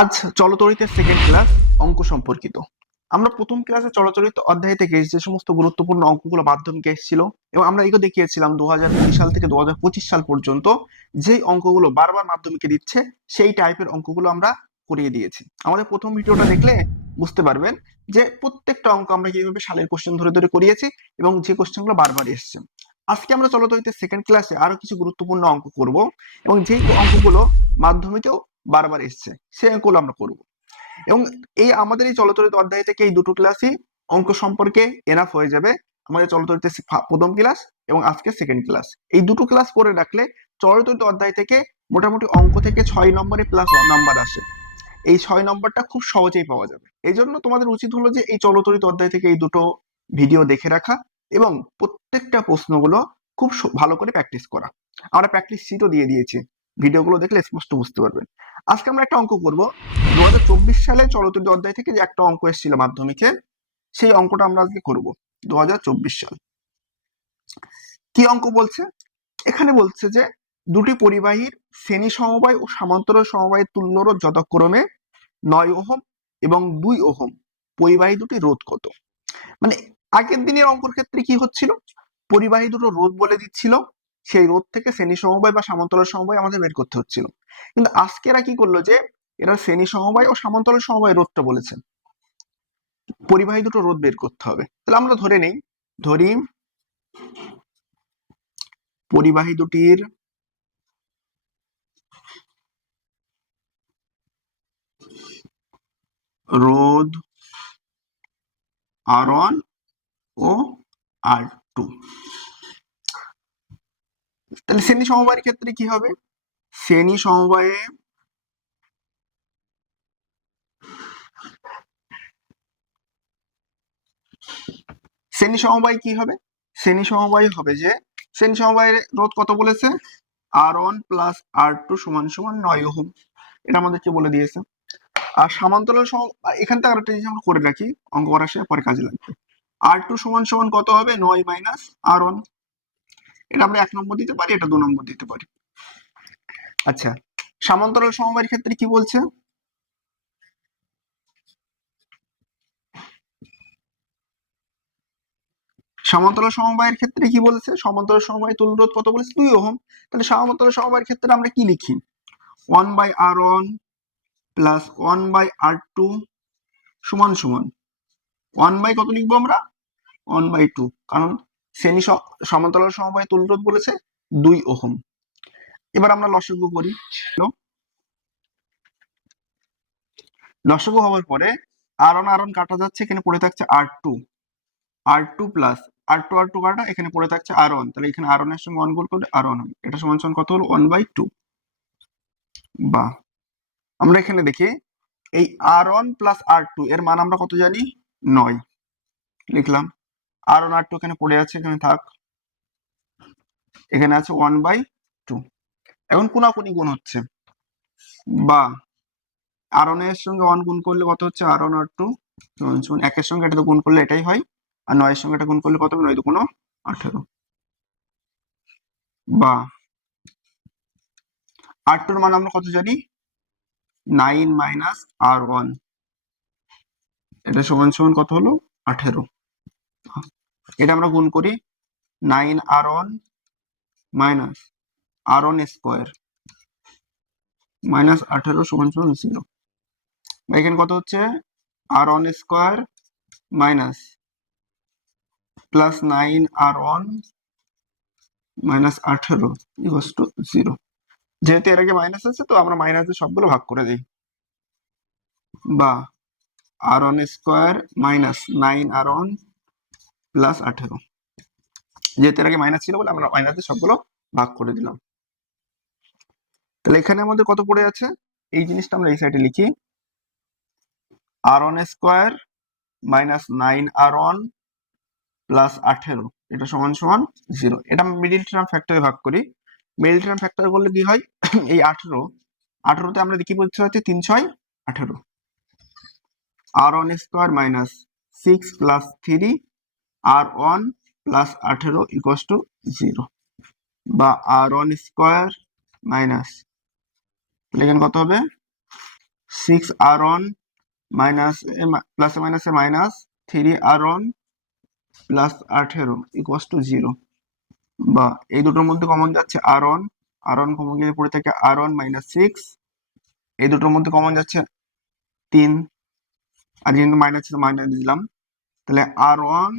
আজ চলতরিতের second class অঙ্ক সম্পর্কিত। আমরা প্রথম ক্লাসে চলচরিত অধ্যায় থেকে যে সমস্ত গুরুত্বপূর্ণ অঙ্কগুলো মাধ্যমিকে এসেছিল এবং আমরা এগুলো দেখিয়েছিলাম দু হাজার কুড়ি সাল থেকে দু হাজার পঁচিশ সাল পর্যন্ত, যেই অঙ্কগুলো বারবার মাধ্যমিকে দিচ্ছে, সেই টাইপের অঙ্কগুলো আমরা করিয়ে দিয়েছি। আমাদের প্রথম ভিডিওটা দেখলে বুঝতে পারবেন যে প্রত্যেকটা অঙ্ক আমরা কীভাবে সালের কোশ্চেন ধরে ধরে করিয়েছি এবং যে কোশ্চেনগুলো বারবার এসছে। আজকে আমরা চলতরিতের সেকেন্ড ক্লাসে আরও কিছু গুরুত্বপূর্ণ অঙ্ক করব এবং যেই অঙ্কগুলো মাধ্যমিকেও বারবার এসছে অঙ্কগুলো আমরা করব এবং এই আমাদের এই চলতরিত অধ্যায় থেকে এই দুটো ক্লাসই অঙ্ক সম্পর্কে এনাফ হয়ে যাবে। আমাদের চলতরিত প্রথম ক্লাস এবং আজকে সেকেন্ড ক্লাস এই দুটো ক্লাস করে রাখলে চলতরিত অধ্যায় থেকে মোটামুটি অঙ্ক থেকে ছয় নম্বরে প্লাস নাম্বার আসে। এই ছয় নম্বরটা খুব সহজেই পাওয়া যাবে। এই জন্য তোমাদের উচিত হলো যে এই চলতরিত অধ্যায় থেকে এই দুটো ভিডিও দেখে রাখা এবং প্রত্যেকটা প্রশ্নগুলো খুব ভালো করে প্র্যাকটিস করা। আমরা প্র্যাকটিস শিটও দিয়ে দিয়েছি। ভিডিওগুলো দেখলে স্পষ্ট বুঝতে পারবেন। আজকে আমরা একটা অঙ্ক করব। দু হাজার চব্বিশ সালে চলতরিত অধ্যায় থেকে যে একটা অঙ্ক এসেছিল মাধ্যমিকে, সেই অঙ্কটা আমরা আজকে করব দু সাল। কি অঙ্ক বলছে? এখানে বলছে যে, দুটি পরিবাহীর শ্রেণি সমবায় ও সামান্তর সমবায়ের তুল্য রোধ যথাক্রমে নয় ওহম এবং দুই ওহম, পরিবাহী দুটি রোধ কত? মানে আগের দিনের অঙ্কর ক্ষেত্রে কি হচ্ছিল? পরিবাহী দুটো রোধ বলে দিচ্ছিল সেই রোধ থেকে শ্রেণি সমবায় বা সমান্তরাল সমবায় আমাদের বের করতে হচ্ছিল। কিন্তু আজকে এরা কি করল যে, এরা শ্রেণি সমবায় ও সমান্তরাল সমবায় রোধটা বলেছে। পরিবাহী দুটো রোধ বের করতে হবে। তাহলে আমরা ধরে নেই, ধরি পরিবাহী দুটির রোধ আর ওয়ান ও আর টু। তাহলে শ্রেণি সমবায়ের ক্ষেত্রে কি হবে? শ্রেণি সমবায়ে শ্রেণি সমবায় কি হবে? শ্রেণি সমবায় হবে যে, শ্রেণি সমবায়ের রোধ কত বলেছে? R one plus R two সমান সমান নয় ওহম। এটা আমাদেরকে বলে দিয়েছে। আর সমান্তরাল সম এখান থেকে আরেকটা জিনিস আমরা করে রাখি, অঙ্ক করার পরে কাজে লাগবে। আর টু সমান সমান কত হবে? নয় মাইনাস আর ওয়ান এটা আমরা এক নম্বর দিতে পারি, এটা দু নম্বর দিতে পারি। আচ্ছা সমান্তরাল সমবায়ের ক্ষেত্রে কি বলছে? সমান্তরাল সমবায়ের ক্ষেত্রে কি বলেছে? সমান্তরাল সমবায় তুল্যরোধ কত বলেছে? দুই ওহম। তাহলে সমান্তরাল সমবায়ের ক্ষেত্রে আমরা কি লিখি? One by R one plus one by R two সমান সমান। ওয়ান বাই কত লিখব আমরা? One by two. কারণ শ্রেণি সমান্তরাল সমবায় তুল্যরোধ বলেছে, দুই ওহম। এবার আমরা লসগু করি। লসগু হওয়ার পরে আর ওয়ান আর ওয়ান কাটা যাচ্ছে, এখানে পড়ে থাকছে R two R two plus R two R two কাটা, এখানে পড়ে থাকছে আর ওয়ান তাহলে এখানে আর ওয়ানের সঙ্গে ওয়ান গুণ করলে আর ওয়ান হবে। এটা সমান সমান কত হলো? ওয়ান বাই টু বা আমরা এখানে দেখি, এই R one plus R two এর মান আমরা কত জানি? নয়। লিখলাম। আর ওয়ান আর টু এখানে পড়ে আছে, এখানে থাক। এখানে আছে ওয়ান বাই টু এখন কোনাকুনি গুণ হচ্ছে। বা আর এর সঙ্গে ওয়ান গুণ করলে কত হচ্ছে? আর ওয়ান আর টু একের সঙ্গে এটা তো গুণ করলে এটাই হয়। আর নয়ের সঙ্গে এটা গুণ করলে কত হবে? নয় দুগুণ আঠেরো। বা, আর টুর মান আমরা কত জানি? নাইন মাইনাস আর ওয়ান এটা সমান সমান কত হলো? আঠেরো। এটা আমরা গুণ করি nine r one minus r one square minus আঠারো সমান সমান জিরো। এখানে কত হচ্ছে? R one square minus plus nine r one minus আঠেরো ইকস টু জিরো। যেহেতু এর আগে মাইনাস আছে, তো আমরা মাইনাস সবগুলো ভাগ করে দিই। বা R one square minus nine R one plus আঠেরো। যেহেতু এর আগে মাইনাস ছিল বলে আমরা মাইনাস সবগুলো ভাগ করে দিলাম। তাহলে এখানে আমাদের কত পড়ে আছে? এই জিনিসটা আমরা এই সাইডে লিখি। R square minus nine R one plus আঠেরো। এটা সমান সমান জিরো এটা মিডিল টার্ম ফ্যাক্টরে ভাগ করি। মিডিল টার্ম ফ্যাক্টর করলে কি হয়? এই আঠেরো। আঠেরোতে আমরা দেখি বলতে হচ্ছে তিন ছয় আঠেরো। R one square minus six plus three R one plus আঠেরো ইকোয়াস টু জিরো বা আর ওয়ান স্কোয়ার মাইনাস এখানে কত হবে? Six R one minus plus মাইনাসে minus three R one plus আঠেরো ইকুয়াস টু জিরো বা এই দুটোর মধ্যে কমন যাচ্ছে R one R one common গেলে পড়ে থাকে আর ওয়ান মাইনাস সিক্স এই দুটোর মধ্যে কমন যাচ্ছে তিন। আর যেহেতু মাইনাস মাইনাস দিলাম। তাহলে R one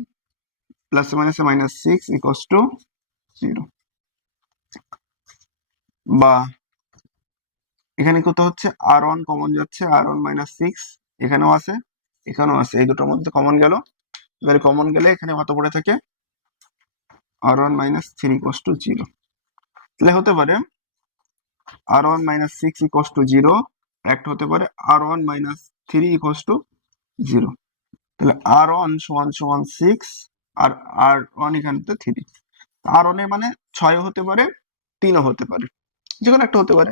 plus minus minus six equals to zero বা এখানে কত হচ্ছে? আর ওয়ান কমন যাচ্ছে আর ওয়ান মাইনাস সিক্স এখানেও আছে এখানেও আছে, এই দুটোর মধ্যে কমন গেল। এবারে কমন গেলে এখানে কত পড়ে থাকে? R one minus three equals to zero তাহলে হতে পারে R one minus six equals to zero একটা হতে পারে R one minus three equals to zero তাহলে আর ওয়ান সমান সমান সিক্স আর আর ওয়ান এখানতে থ্রি আর ওয়ানের মানে ছয় হতে পারে, তিনও হতে পারে যে কোনো একটা হতে পারে।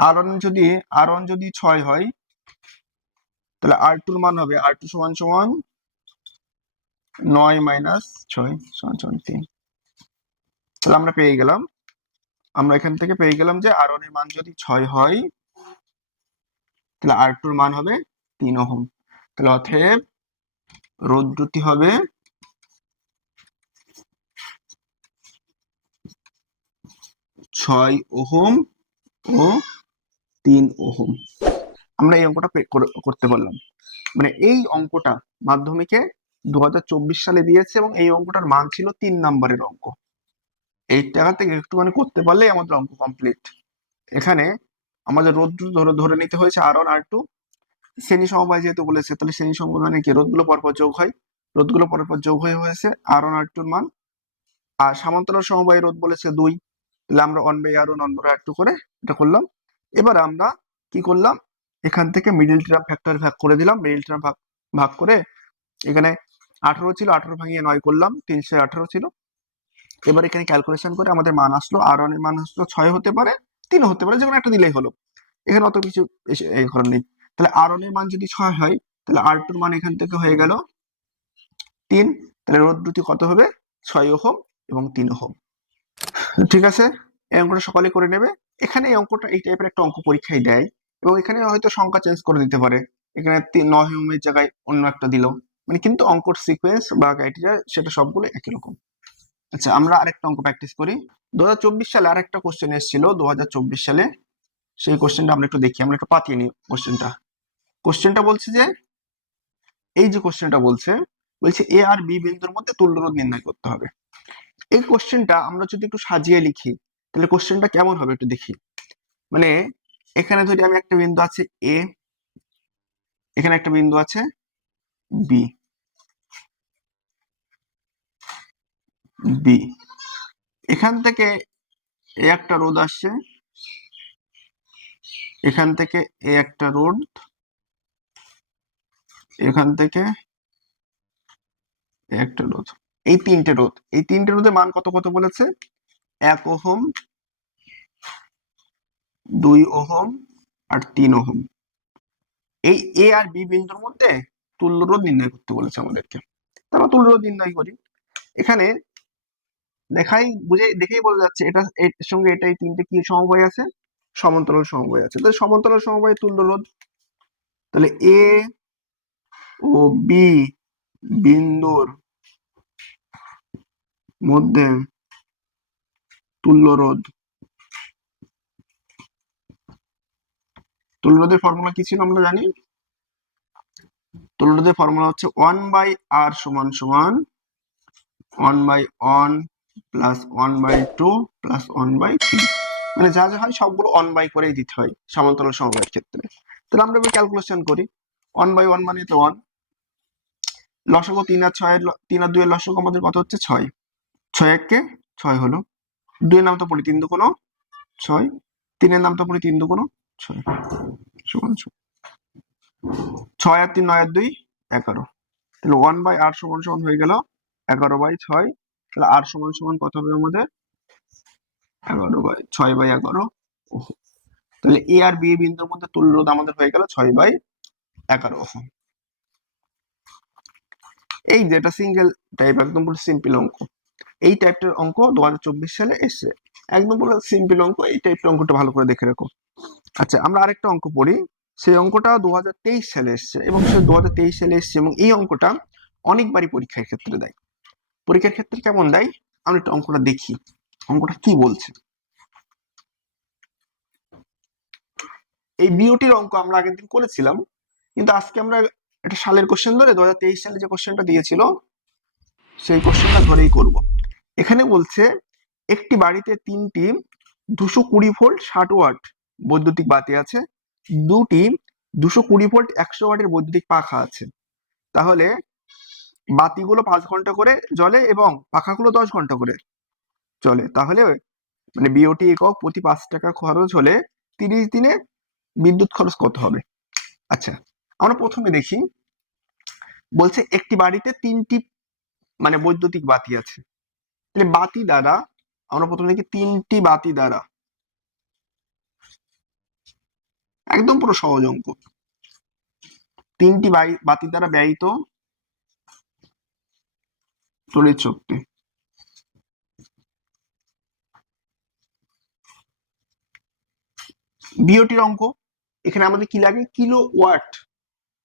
আর ওয়ান যদি, আর ওয়ান যদি ছয় হয়, তাহলে আর টুর মান হবে আর টু সমান সমান নয় মাইনাস ছয় সমান সমান তিন। তাহলে আমরা পেয়ে গেলাম, আমরা এখান থেকে পেয়ে গেলাম যে আর ওয়ানের মান যদি ছয় হয়, তাহলে আর টুর মান হবে তিন ওহম। তাহলে অতএব রোধ দুটি হবে ছয় ওহম ও তিন ওহম। আমরা এই অঙ্কটা করতে পারলাম। মানে এই অঙ্কটা মাধ্যমিকে দু হাজার চব্বিশ সালে দিয়েছে এবং এই অঙ্কটার মান ছিল তিন নাম্বারের অঙ্ক। এই টাকা থেকে একটুখানি করতে পারলেই আমাদের অঙ্ক কমপ্লিট এখানে আমাদের রোদ ধরে ধরে নিতে হয়েছে আর ওয়ান আর টু শ্রেণি সমবায় যেহেতু বলেছে, তাহলে শ্রেণি সমবায় মানে কি? রোদগুলো পরপর যোগ হয়। রোদগুলো পরপর যোগ হয়ে হয়েছে আর ওয়ান আর টুর মান। আর সামান্তরাল সমবায় রোদ বলেছে দুই। তাহলে আমরা one by R one one by করে এটা করলাম। এবার আমরা কি করলাম? এখান থেকে মিডিল টার্ম ফ্যাক্টর ভাগ করে দিলাম। মিডিল টার্ম ভাগ ভাগ করে এখানে আঠারো ছিল, আঠারো ভাঙিয়ে নয় করলাম, তিনশো আঠারো ছিল। এবার এখানে ক্যালকুলেশন করে আমাদের মান আসলো। আর ওয়ান মান আসলো ছয় হতে পারে, তিন হতে পারে যে কোনো একটা দিলেই হলো। এখানে অত কিছু এই করার নেই। তাহলে আর এর মান যদি ছয় হয়, তাহলে আর টুর মান এখান থেকে হয়ে গেল তিন। তাহলে রোদ দুটি কত হবে? ছয় ওহম এবং তিন ওহম। ঠিক আছে? এই অঙ্কটা সকালে করে নেবে। এখানে এই অঙ্কটা, এই টাইপের একটা অঙ্ক পরীক্ষায় দেয় এবং এখানে হয়তো সংখ্যা চেঞ্জ করে দিতে পারে। এখানে নয় জায়গায় অন্য একটা দিল। মানে কিন্তু অঙ্কর সিকোয়েন্স বা ক্রাইটেরিয়া সেটা সবগুলো একই রকম। আচ্ছা আমরা আরেকটা অঙ্ক প্র্যাকটিস করি। দু হাজার চব্বিশ সালে আরেকটা কোশ্চেন এসেছিল দু হাজার চব্বিশ সালে। সেই কোশ্চেনটা আমরা একটু দেখি, আমরা একটু পাতিয়ে নিই কোশ্চেনটা কোশ্চেনটা বলছে যে, এই যে কোশ্চেনটা বলছে বলছে এ আর বি বিন্দুর মধ্যে তুল্যরোধ নির্ণয় করতে হবে। এই কোশ্চেনটা আমরা যদি একটু সাজিয়ে লিখি, তাহলে কোশ্চেনটা কেমন হবে একটু দেখি। মানে এখানে ধরি আমি একটা বিন্দু আছে এ এখানে একটা বিন্দু আছে বি বি এখান থেকে এ একটা রোদ আসছে। এখান থেকে এ একটা রোড এখান থেকে একটা রোদ এই তিনটে রোদ এই তিনটে রোদের মান কত কত বলেছে? এক ওহম, দুই ওহম আর তিন ওহম। এই এ আর বি বিন্দুর মধ্যে তুল্য রোধ নির্ণয় করতে বলেছে আমাদেরকে। তা আমরা তুল্য রোধ নির্ণয় করি। এখানে দেখাই, বুঝে, দেখেই বোঝা যাচ্ছে এটা, এর সঙ্গে এটাই তিনটে কি সমবায় আছে? সমান্তরাল সমবায় আছে। তাহলে সমান্তরাল সমবায় তুল্য রোধ, তাহলে এ ও বি বিন্দুর মধ্যে তুল্য রোধ তুল্য রোধের ফর্মুলা কি ছিল আমরা জানি? তুল্যরোধের ফর্মুলা হচ্ছে ওয়ান বাই আর সমান সমান one by one plus one by two plus one by three. মানে যা যা হয় সবগুলো ওয়ান বাই করেই দিতে হয় সমান্তরাল সমবায়ের ক্ষেত্রে। তাহলে আমরা ক্যালকুলেশন করি। ওয়ান বাই ওয়ান মানে তো ওয়ান। লসগো তিন আর ছয়ের তিন আর দুইয়ের লসগো আমাদের কত হচ্ছে? ছয়। ছয় এককে ছয় হলো। দুইয়ের নাম তো পড়ি তিন দুকোনো ছয়, তিনের নাম তো পড়ি তিন দুকোনো ছয়। সমান ছয়। আর তিন, নয় আর দুই, এগারো। তাহলে ওয়ান বাই আর সমান সমান হয়ে গেল এগারো বাই ছয়। তাহলে আর সমান সমান কত হবে আমাদের? এগারো বাই ছয় বাই এগারো। তাহলে এ আর বি বিন্দুর মধ্যে তুল্যরোধ আমাদের হয়ে গেল ছয় বাই এগারো। ওহম। এই যেটা সিঙ্গেল টাইপ একদম পুরো সিম্পল অঙ্ক। এই টাইপটার অঙ্ক দু হাজার চব্বিশ সালে এসছে। এক নম্বর সিম্পল অঙ্ক, এই টাইপের অঙ্কটা ভালো করে দেখে রাখো। আচ্ছা আমরা আরেকটা অঙ্ক পড়ি। সেই অঙ্কটা দু হাজার তেইশ সালে এসছে এবং সে দু হাজার তেইশ সালে এসছে এবং এই অঙ্কটা অনেকবারই পরীক্ষার ক্ষেত্রে দেয়। পরীক্ষার ক্ষেত্রে কেমন দেয়? আমরা একটু অঙ্কটা দেখি। অঙ্কটা কি বলছে? এই বিওটির অঙ্ক আমরা আগের দিন করেছিলাম, কিন্তু আজকে আমরা একটা সালের কোশ্চেন ধরে দুহাজার তেইশ সালে যে কোশ্চেনটা দিয়েছিল, সেই কোশ্চেনটা ধরেই করব। এখানে বলছে, একটি বাড়িতে তিনটি দুশো কুড়ি ভোল্ট ষাট ওয়াট বৈদ্যুতিক বাতি আছে, দুটি দুশো কুড়ি ভোল্ট একশো ওয়াটের বৈদ্যুতিক পাখা আছে। তাহলে বাতিগুলো পাঁচ ঘণ্টা করে জ্বলে এবং পাখাগুলো দশ ঘণ্টা করে চলে তাহলে মানে বিওটি একক প্রতি পাঁচ টাকা খরচ হলে তিরিশ দিনে বিদ্যুৎ খরচ কত হবে? আচ্ছা আমরা প্রথমে দেখি। বলছে, একটি বাড়িতে তিনটি মানে বৈদ্যুতিক বাতি আছে। তাহলে বাতি দ্বারা, আমরা প্রথমে দেখি তিনটি বাতি দ্বারা। একদম পুরো সহজ অঙ্ক। তিনটি বাতি দ্বারা ব্যয়িত তড়িৎ শক্তি। বিওটির অঙ্ক, এখানে আমাদের কি লাগে? কিলো ওয়াট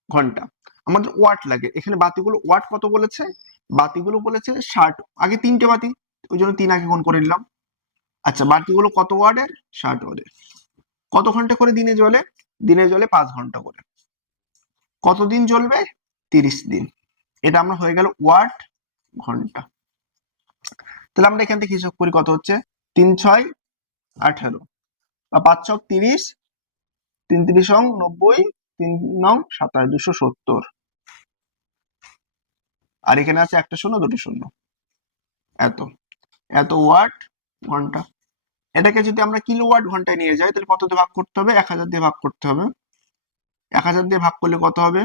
ঘণ্টা। আমাদের ওয়াট লাগে। এখানে বাতিগুলো ওয়াট কত বলেছে? বাতিগুলো বলেছে ষাট, আগে তিনটে বাতি, ওই জন্য তিন আগে গুণ করে নিলাম। আচ্ছা বাতিগুলো কত ওয়াটের? ষাট ওয়াটের। কত ঘণ্টা করে দিনে জ্বলে? দিনে জ্বলে পাঁচ ঘণ্টা করে। কতদিন জ্বলবে? তিরিশ দিন। এটা আমরা হয়ে গেল ওয়াট ঘণ্টা। তাহলে আমরা এখান থেকে হিসাব করি কত হচ্ছে? তিন ছয় আঠারো। বা পাঁচ ছক তিরিশ, তিন তিরিশ নব্বই, তিন নং সাতাশ, দুশো সত্তর। আর এখানে আছে একটা শূন্য, দুটো শূন্য। এত। এত ওয়াট ঘণ্টা। এটাকে যদি আমরা কিলো ওয়াট ঘন্টায় নিয়ে যাই, তাহলে কত দিয়ে ভাগ করতে হবে? এক হাজার দিয়ে ভাগ করতে হবে। এক হাজার দিয়ে ভাগ করলে কত হবে?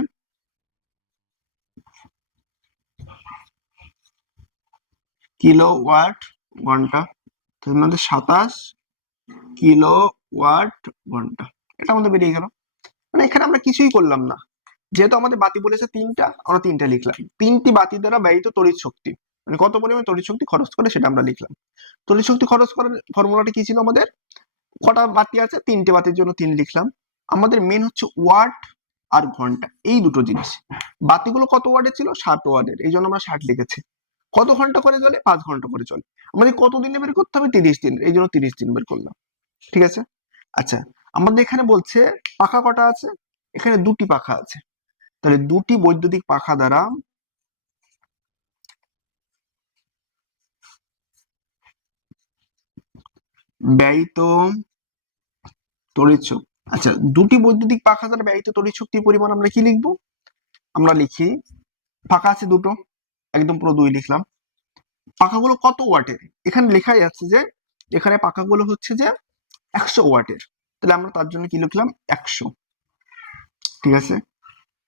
কিলো ওয়াট ঘণ্টা মধ্যে সাতাশ কিলো ওয়াট ঘণ্টা। এটা আমাদের বেরিয়ে গেল। মানে এখানে আমরা কিছুই করলাম না। যেহেতু আমাদের বাতি বলেছে তিনটা, আমরা তিনটা লিখলাম। তিনটি বাতি দ্বারা ব্যয়িত তড়িৎ শক্তি। মানে কত পরিমাণে তড়িৎ শক্তি খরচ করে সেটা আমরা লিখলাম। তড়িৎ শক্তি খরচ করার ফর্মুলাটি কি ছিল আমাদের? কটা বাতি আছে? তিনটে বাতির জন্য তিন লিখলাম। আমাদের মেন হচ্ছে ওয়াট আর ঘণ্টা, এই দুটো জিনিস। বাতিগুলো কত ওয়ার্ডের ছিল? ষাট ওয়ার্ডের এই জন্য আমরা ষাট লিখেছি। কত ঘণ্টা করে চলে? পাঁচ ঘণ্টা করে চলে। আমাদের কত দিনে বের করতে হবে? তিরিশ দিন। এই জন্য তিরিশ দিন বের করলাম। ঠিক আছে? আচ্ছা আমাদের এখানে বলছে পাখা কটা আছে? এখানে দুটি পাখা আছে। তাহলে দুটি বৈদ্যুতিক পাখা দ্বারা ব্যয়িত শক্তি। আচ্ছা দুটি বৈদ্যুতিক পাখা দ্বারা ব্যয়িত তড়িৎ পরিমাণ আমরা কি লিখব? আমরা লিখি, পাখা আছে দুটো, একদম পুরো দুই লিখলাম। পাখাগুলো কত ওয়াটের? এখানে লেখাই যাচ্ছে যে, এখানে পাখাগুলো হচ্ছে যে একশো ওয়াটের। তাহলে আমরা তার জন্য কি লিখলাম? একশো। ঠিক আছে?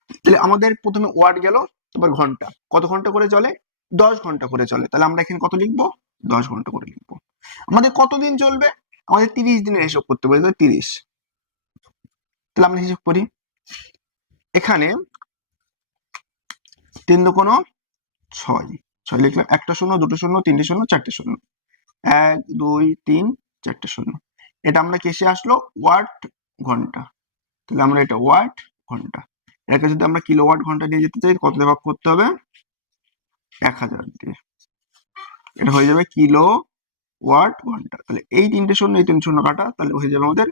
তাহলে আমাদের প্রথমে ওয়ার্ড গেল, তারপর ঘণ্টা। কত ঘণ্টা করে চলে? দশ ঘণ্টা করে চলে। তাহলে আমরা এখানে কত লিখব? দশ ঘণ্টা করে লিখব। আমাদের কতদিন চলবে? আমাদের তিরিশ দিনের হিসাব করতে তাহলে তিরিশ। তাহলে আমরা হিসাব করি। এখানে তিন দুকোনো ছয়। ছয় লিখলাম, একটা শূন্য, দুটো শূন্য, তিনটে শূন্য, চারটে শূন্য। এক, দুই, তিন, চারটে শূন্য। এটা আমরা কেসে আসলো? ওয়াট ঘণ্টা। তাহলে আমরা এটা ওয়াট ঘণ্টা। এটাকে যদি আমরা কিলো ওয়াট ঘণ্টা নিয়ে যেতে চাই, কত ভাগ করতে হবে? এক হাজার দিয়ে। এটা হয়ে যাবে কিলো ওয়াট ঘণ্টা। তাহলে এই তিনটে শূন্য, এই তিন শূন্য কাটা, তাহলে হয়ে যাবে আমাদের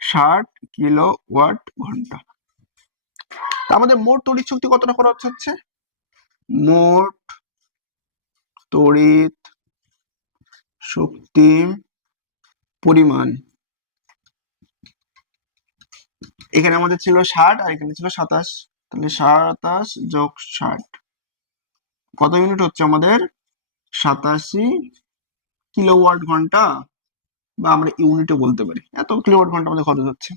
ষাট কিলো ওয়াট ঘণ্টা আমাদের মোট তড়িৎ শক্তি কতটা খরচ হচ্ছে? মোট তড়িৎ শক্তি পরিমাণ এখানে আমাদের ছিল ষাট আর এখানে ছিল সাতাশ। তাহলে সাতাশ যোগ ষাট। কত ইউনিট হচ্ছে আমাদের? সাতাশি কিলোওয়াট ঘণ্টা? বা আমরা ইউনিটও বলতে পারি। এত কিলোওয়াট ঘণ্টা আমাদের খরচ হচ্ছে।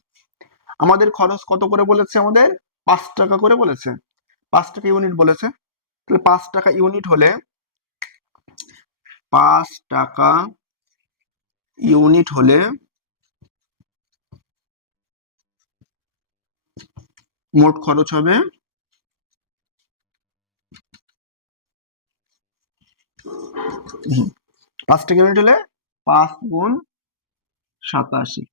আমাদের খরচ কত করে বলেছে আমাদের? পাঁচ টাকা করে বলেছে। পাঁচ টাকা ইউনিট বলেছে। তাহলে পাঁচ টাকা ইউনিট হলে পাঁচ টাকা ইউনিট হলে মোট খরচ হবে হুম, পাঁচ টাকা ইউনিট হলে পাঁচ গুণ সাতাশি।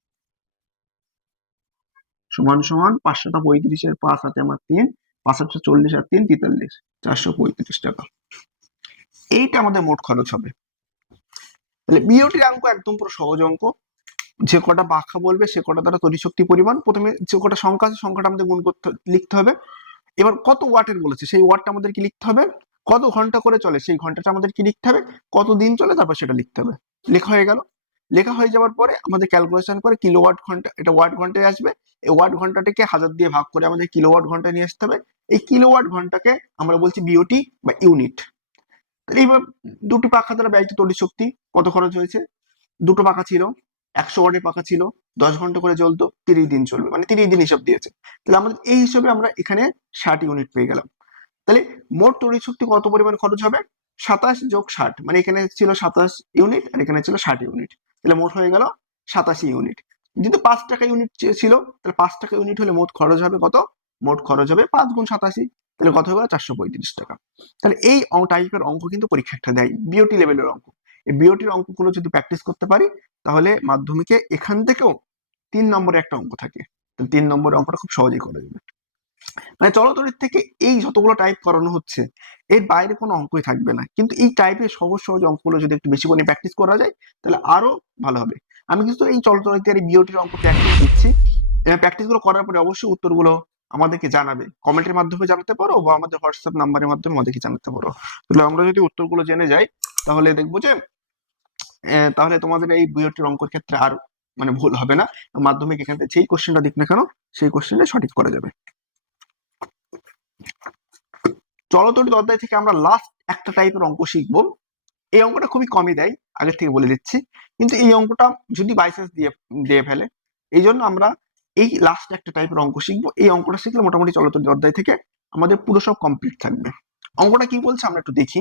সমান সমান পাঁচশোটা পঁয়ত্রিশের পাঁচ হাতে আমার তিন পাঁচ হাতে চল্লিশ আর তিন তেতাল্লিশ চারশো পঁয়ত্রিশ টাকা। এইটা আমাদের মোট খরচ হবে। তাহলে বিওটির অঙ্ক একদম পুরো সহজ অঙ্ক। যে কটা বাঁকা বলবে, সে কটা দ্বারা তড়িৎ শক্তি পরিমাণ। প্রথমে যে কটা সংখ্যা আছে, সংখ্যাটা আমাদের গুণ করতে, লিখতে হবে। এবার কত ওয়াটের বলেছে, সেই ওয়াটটা আমাদের কি লিখতে হবে। কত ঘণ্টা করে চলে, সেই ঘন্টাটা আমাদের কি লিখতে হবে। কত দিন চলে, তারপর সেটা লিখতে হবে। লেখা হয়ে গেল। লেখা হয়ে যাওয়ার পরে আমাদের ক্যালকুলেশন করে কিলো কিলোওয়াট ঘণ্টা, এটা ওয়াট ঘন্টায় আসবে। এই ওয়াট ঘন্টাটাকে হাজার দিয়ে ভাগ করে আমাদের কিলো কিলোওয়াট ঘণ্টা নিয়ে আসতে হবে। এই কিলো কিলোওয়াট ঘন্টাকে আমরা বলছি বিওটি বা ইউনিট এইবার দুটো পাখা দ্বারা ব্যয়িত তড়িৎ শক্তি কত খরচ হয়েছে? দুটো পাখা ছিল। একশো ওয়াটের পাখা ছিল, দশ ঘণ্টা করে জ্বলতো, তিরিশ দিন চলবে মানে তিরিশ দিন হিসাব দিয়েছে। তাহলে আমাদের এই হিসাবে আমরা এখানে ষাট ইউনিট পেয়ে গেলাম। তাহলে মোট তড়িৎ শক্তি কত পরিমাণ খরচ হবে? সাতাশ যোগ ষাট মানে এখানে ছিল সাতাশ ইউনিট আর এখানে ছিল ষাট ইউনিট তাহলে মোট হয়ে গেল সাতাশি ইউনিট যেহেতু পাঁচ টাকা ইউনিট ছিল, তাহলে পাঁচ টাকা ইউনিট হলে মোট খরচ হবে কত? মোট খরচ হবে পাঁচ গুণ সাতাশি, তাহলে কত গেল চারশো পঁয়ত্রিশ টাকা। তাহলে এই টাইপের অঙ্ক কিন্তু পরীক্ষা একটা দেয় বিওটি লেভেলের অঙ্ক। এই বিওটির অঙ্কগুলো যদি প্র্যাকটিস করতে পারি তাহলে মাধ্যমিকে এখান থেকেও তিন নম্বরে একটা অঙ্ক থাকে। তিন নম্বরের অঙ্কটা খুব সহজেই করা যাবে। মানে চলতরির থেকে এই যতগুলো টাইপ করানো হচ্ছে, এর বাইরে কোনো অঙ্কই থাকবে না। কিন্তু এই টাইপের সহজ সহজ অঙ্কগুলো যদি একটু বেশি করে প্র্যাকটিস করা যায়, তাহলে আরও ভালো হবে। আমি কিন্তু এই চলতরিতে আর বিওটির অঙ্ক প্র্যাকটিস দিচ্ছি। প্র্যাকটিসগুলো করার পরে অবশ্যই উত্তরগুলো আমাদেরকে জানাবে। কমেন্টের মাধ্যমে জানাতে পারো বা আমাদের হোয়াটসঅ্যাপ নাম্বারের মাধ্যমে আমাদেরকে জানাতে পারো। তাহলে আমরা যদি উত্তরগুলো জেনে যাই, তাহলে দেখব যে তাহলে তোমাদের এই বিওটির অঙ্কের ক্ষেত্রে আর মানে ভুল হবে না। মাধ্যমিক এখান থেকে যেই কোশ্চেনটা দিক না কেন, সেই কোশ্চেনটা সঠিক করা যাবে। চলতরিত অধ্যায় থেকে আমরা লাস্ট একটা টাইপের অঙ্ক শিখব। এই অঙ্কটা খুবই কমই দেয়, আগের থেকে বলে দিচ্ছি। কিন্তু এই অঙ্কটা যদি বাইসেন্স দিয়ে দিয়ে ফেলে, এই জন্য আমরা এই লাস্ট একটা টাইপের অঙ্ক শিখব। এই অঙ্কটা শিখলে মোটামুটি চলতরিত অধ্যায় থেকে আমাদের পুরো সব কমপ্লিট থাকবে। অঙ্কটা কি বলছে আমরা একটু দেখি।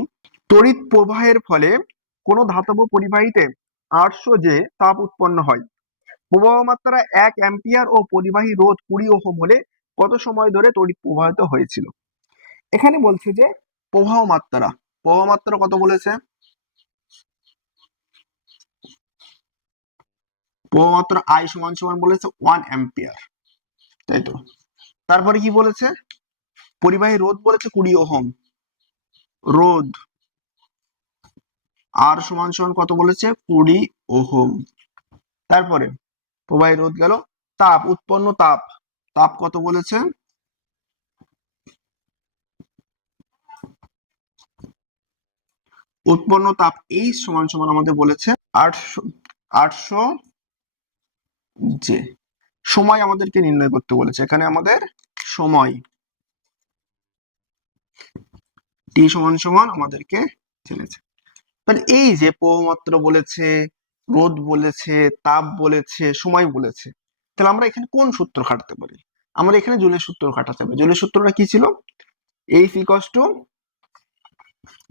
তড়িৎ প্রবাহের ফলে কোনো ধাতব পরিবাহীতে আটশো যে তাপ উৎপন্ন হয়। প্রবাহ মাত্রা এক অ্যাম্পিয়ার ও পরিবাহী রোধ কুড়ি ওহম হলে কত সময় ধরে তড়িৎ প্রবাহিত হয়েছিল? এখানে বলছে যে প্রবাহ মাত্রা। প্রবাহ মাত্রা কত বলেছে? প্রবাহ আই সমান সমান বলেছে ওয়ান অ্যাম্পিয়ার তাই তো? তারপরে কি বলেছে? পরিবাহী রোধ বলেছে কুড়ি ওহম। রোধ আর সমান সমান কত বলেছে? কুড়ি ওহম। তারপরে প্রবাহী রোধ গেল, তাপ, উৎপন্ন তাপ। তাপ কত বলেছে? উৎপন্ন তাপ এই সমান সমান আমাদের বলেছে আটশো আটশো যে সময় আমাদেরকে নির্ণয় করতে বলেছে। এখানে আমাদের সময়। টি সমান সমান আমাদেরকে জেনেছে। মানে এই যে প্রমাত্র বলেছে, রোদ বলেছে, তাপ বলেছে, সময় বলেছে, তাহলে আমরা এখানে কোন সূত্র খাটাতে পারি? আমরা এখানে জুলের সূত্র খাটাতে হবে জুলের সূত্রটা কি ছিল? এইচ ইকস টু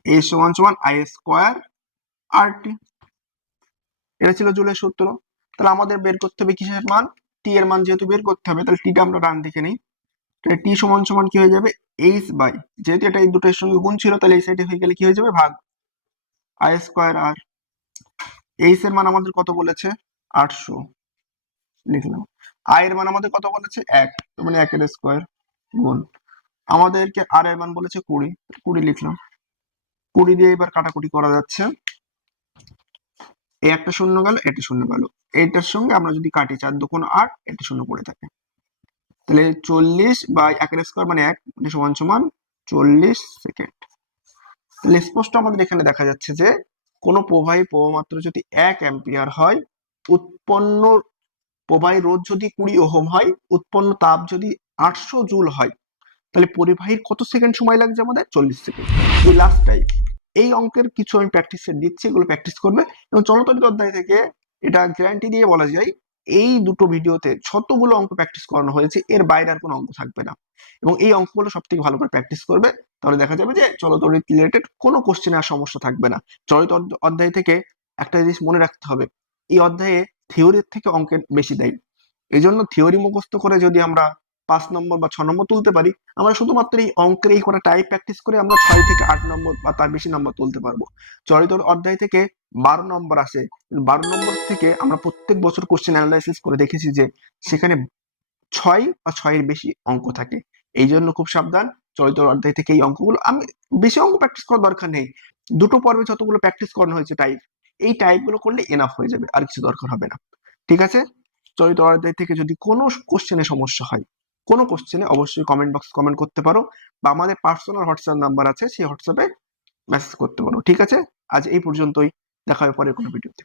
এ সমান সমান আই স্কোয়ার আর টি এটা ছিল জুলের সূত্র। তাহলে আমাদের বের করতে হবে কিসের মান? টি এর মান যেহেতু বের করতে হবে, তাহলে টিটা আমরা ডান দিকে নিই। টি সমান সমান কি হয়ে যাবে? এইচ বাই যেহেতু এটা এই দুটোর সঙ্গে গুণ ছিল, তাহলে এই সাইডে হয়ে গেলে কি হয়ে যাবে? ভাগ। আই স্কোয়ার আর এইচ এর মান আমাদের কত বলেছে? আটশো। লিখলাম। আই এর মান আমাদের কত বলেছে? এক। মানে একের স্কোয়ার গুণ। আমাদেরকে আর এর মান বলেছে কুড়ি। কুড়ি লিখলাম। কুড়ি দিয়ে এবার কাটাকুটি করা যাচ্ছে। এই একটা শূন্য গেল এটা শূন্য গেল। এইটার সঙ্গে আমরা যদি কাটি চার দুগুণ আট এটা শূন্য পড়ে থাকে। তাহলে চল্লিশ বাই একের স্কোয়ার মানে এক মানে সমান সমান চল্লিশ সেকেন্ড স্পষ্ট আমাদের এখানে দেখা যাচ্ছে যে, কোনো প্রবাহী প্রবাহমাত্র যদি এক অ্যাম্পিয়ার হয়, উৎপন্ন প্রবাহী রোধ যদি কুড়ি ওহম হয়, উৎপন্ন তাপ যদি আটশো জুল হয়, তাহলে পরিবাহীর কত সেকেন্ড সময় লাগছে আমাদের? চল্লিশ সেকেন্ড। এই লাস্ট টাইম এই অঙ্কের কিছু আমি প্র্যাকটিস দিচ্ছি, এগুলো প্র্যাকটিস করবে। এবং চলতরিত অধ্যায় থেকে এটা গ্যারান্টি দিয়ে বলা যায় এই দুটো ভিডিওতে যতগুলো অঙ্ক প্র্যাকটিস করানো হয়েছে, এর বাইরে আর কোনো অঙ্ক থাকবে না। এবং এই অঙ্কগুলো সব থেকে ভালো করে প্র্যাকটিস করবে, তাহলে দেখা যাবে যে চলতরিত রিলেটেড কোনো কোশ্চেনে আর সমস্যা থাকবে না। চলিত অধ্যায় থেকে একটা জিনিস মনে রাখতে হবে, এই অধ্যায়ে থিওরির থেকে অঙ্কের বেশি দেয়। এই জন্য থিওরি মুখস্থ করে যদি আমরা পাঁচ নম্বর বা ছ নম্বর তুলতে পারি, আমরা শুধুমাত্র এই অঙ্কের এই কটা টাইপ প্র্যাকটিস করে আমরা ছয় থেকে আট নম্বর বা তার বেশি নম্বর তুলতে পারব। চলিত অধ্যায় থেকে বারো নম্বর আসে। বারো নম্বর থেকে আমরা প্রত্যেক বছর কোশ্চেন অ্যানালাইসিস করে দেখেছি যে সেখানে ছয় বা ছয়ের বেশি অঙ্ক থাকে। এই জন্য খুব সাবধান। চলিত অধ্যায় থেকে এই অঙ্কগুলো আমি বেশি অঙ্ক প্র্যাকটিস করার দরকার নেই। দুটো পর্বে যতগুলো প্র্যাকটিস করানো হয়েছে টাইপ এই টাইপগুলো করলে এনাফ হয়ে যাবে, আর কিছু দরকার হবে না। ঠিক আছে? চলিত অধ্যায় থেকে যদি কোনো কোশ্চেনে সমস্যা হয়, কোনো কোশ্চেনে অবশ্যই কমেন্ট বক্স কমেন্ট করতে পারো বা আমাদের পার্সোনাল হোয়াটসঅ্যাপ নাম্বার আছে, সেই হোয়াটসঅ্যাপে মেসেজ করতে পারো। ঠিক আছে? আজ এই পর্যন্তই। দেখা হবে পরে কোনো ভিডিওতে।